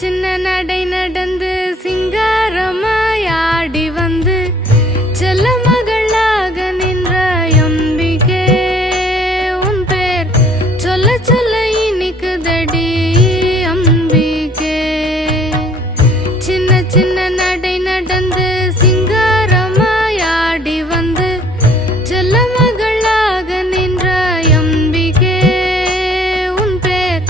சின்ன நடை நடந்து சிங்காரமாயாடி வந்து செல்ல மகளாக நின்ற அம்பிகே உன் பேர் சொல்ல சொல்ல இனிக்குதடி அம்பிகே. சின்ன சின்ன நடை நடந்து சிங்காரமாயாடி வந்து செல்ல மகளாக நின்ற அம்பிகே உன் பேர்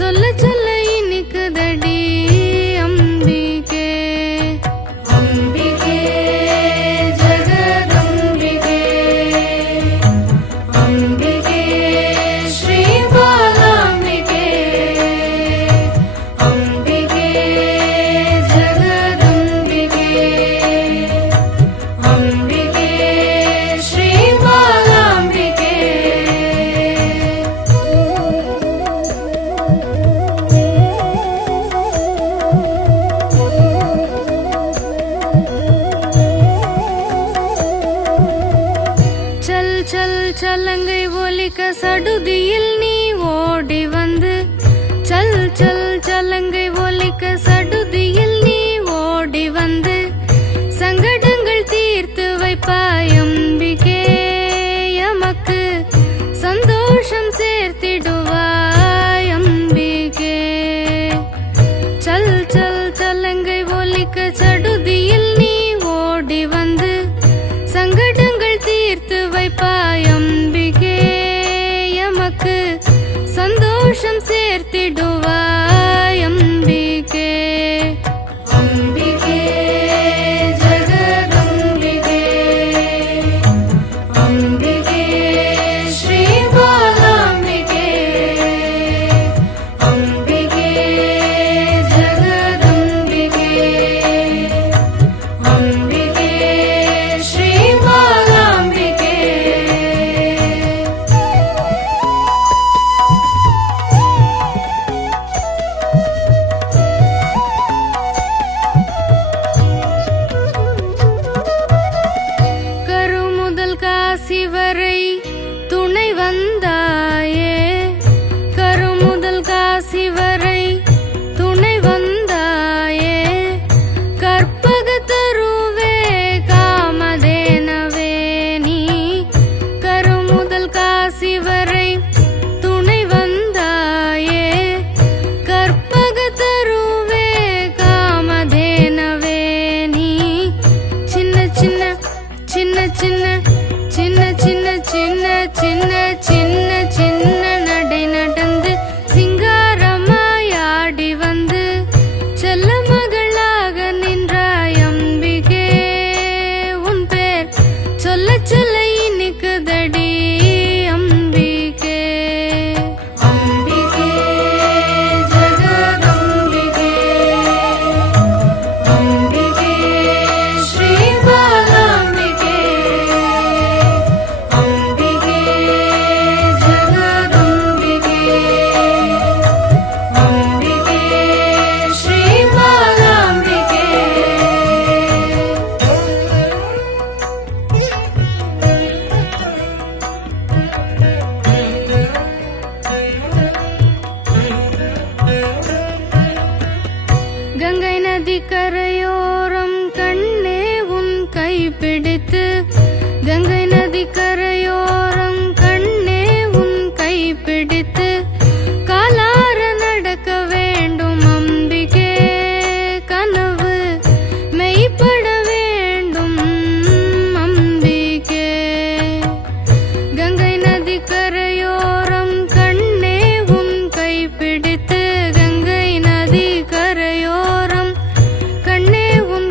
சொல்ல சொல்ல இனிக்குதடி அம்பிகே. அம்பிகே ஜெகதம்பிகே அம்பிகே ஸ்ரீ பாலாம்பிகே அம்பிகே ஜெகதம்பிகே அம்பிகே ஸ்ரீ பாலாம்பிகே. சல் சல் சலங்கை ஒலிக்க சடுதியில் நீ ஓடி வந்து சல் சல் சலங்கை ஒலிக்க சடுதியில் நீ ஓடி வந்து சங்கடங்கள் தீர்த்து வைப்பாய் அம்பிகே எமக்கு சந்தோஷம் சேர்த்திடுவாய் அம்பிகே. சல் சல் சலங்கை ஒலிக்க சடுதியில் நீ ஓடி வந்து சங்கடங்கள் தீர்த்து வைப்பாய் அம்பிகே எமக்கு சந்தோஷம் சேர்த்திடுவாய் அம்பிகே. அம்பிகே ஜெகதம்பிகே அம்பிகே ஸ்ரீ பாலாம்பிகே அம்பிகே ஜெகதம்பிகே அம்பிகே ஸ்ரீ பாலாம்பிகே. கரு முதல் காசி வரை துணை வந்தாயே கரு முதல் காசி வரை துணை வந்தாயே கற்பக தருவே காமதேனவே நீ கரு முதல் காசி வரை துணை வந்தாயே கற்பக தருவே காமதேனவே நீ. சின்ன சின்ன சின்ன சின்ன சின்ன சின்ன சின்ன சின்ன சின்ன சின்ன நடை நடந்து சிங்காரமாயாடி வந்து செல்ல மகளாக நின்றாய் அம்பிகே உன் பேர் சொல்ல சொல்ல இனிக்குதடி அம்பிகே. அம்பிகே ஜெகதம்பிகே அம்பிகே ஸ்ரீ பாலாம்பிகே அம்பிகே ஜெகதம்பிகே அம்பிகே ஸ்ரீ பாலாம்பிகே. கங்கை நதி கரையோரம் கண்ணே உன் கை பிடித்து கங்கை நதி கரையோரம் கண்ணே உன் கை பிடித்து காலார நடக்க வேண்டும் அம்பிகே கனவு மெய்ப்பட வேண்டும் அம்பிகே. கங்கை நதி கரையோரம் கண்ணே உன் கை பிடித்து கங்கை நதி கரையோரம் கண்ணே உன்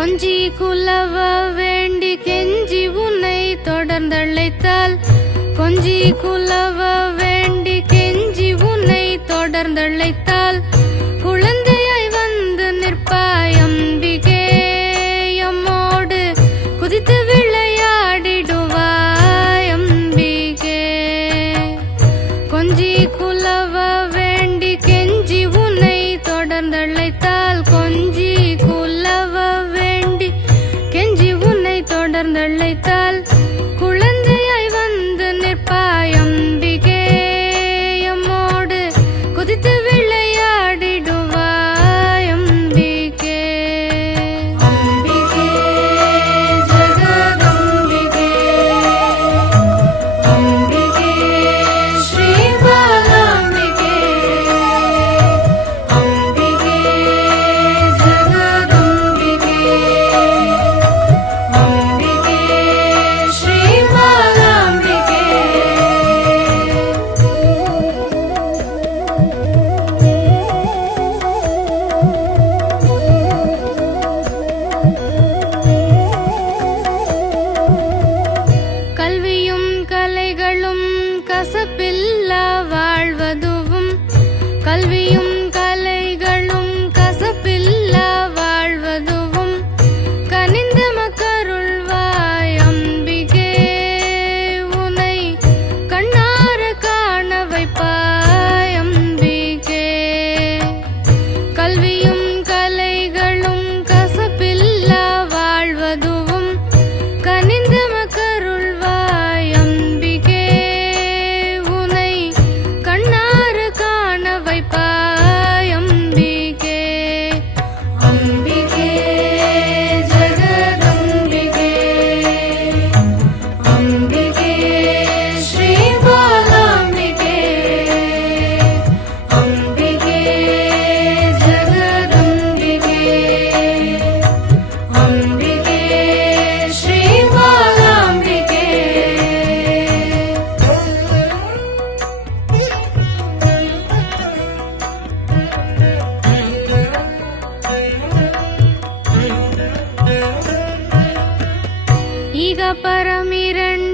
கொஞ்சி குலவ வேண்டி கெஞ்சி உன்னை தொடர்ந்தழைத்தால் கொஞ்சி குலவ வேண்டி கெஞ்சி உன்னை தொடர்ந்தழைத்தால் குழந்தையாய் வந்து நிற்பாய் அம்பிகே எம்மோடு குதித்து விளையாடிடுவாய் அம்பிகே கொஞ்சி குலவ வேண்டி கெஞ்சி உன்னை தொடர்ந்தழைத்தால் கொஞ்சி குலவ வேண்டி கெஞ்சி உன்னை தொடர்ந்தழைத்தால் குழந்தையாய் வந்து நிற்பாய் அம்பிகே எம்மோடு குதித்து விளையாடிடுவாய் அம்பிகே அம்பிகே ஜெகதம்பிகே அம்பிகே ஸ்ரீ பாலாம்பிகே அம்பிகே ஜெகதம்பிகே அம்பிகே ஸ்ரீ பாலாம்பிகே கல்வியும் கலைகளும் கசப்பில்லா வாழ்வதுவும் கல்வியும் கலைகளும் கசப்பில்லா வாழ்வதுவும் கனிந்த மக்கருள்வாய் அம்பிகே உனை கண்ணார காண வைப்பாய் அம்பிகே கல்வியும் கலைகளும் கசப்பில்லா வாழ்வதுவும் கனிந்த மக்கருள்வாய் அம்பிகே உனை கண்ணார காண வைப்பாய் அம்பிகே அம்பிகே ஜெகதம்பிகே அம்பிகே ஸ்ரீ பாலாம்பிகே அம்பிகே ஜெகதம்பிகே அம்பிகே ஸ்ரீ பாலாம்பிகே ಈಗ ಪರಮಿರಣ್ಯ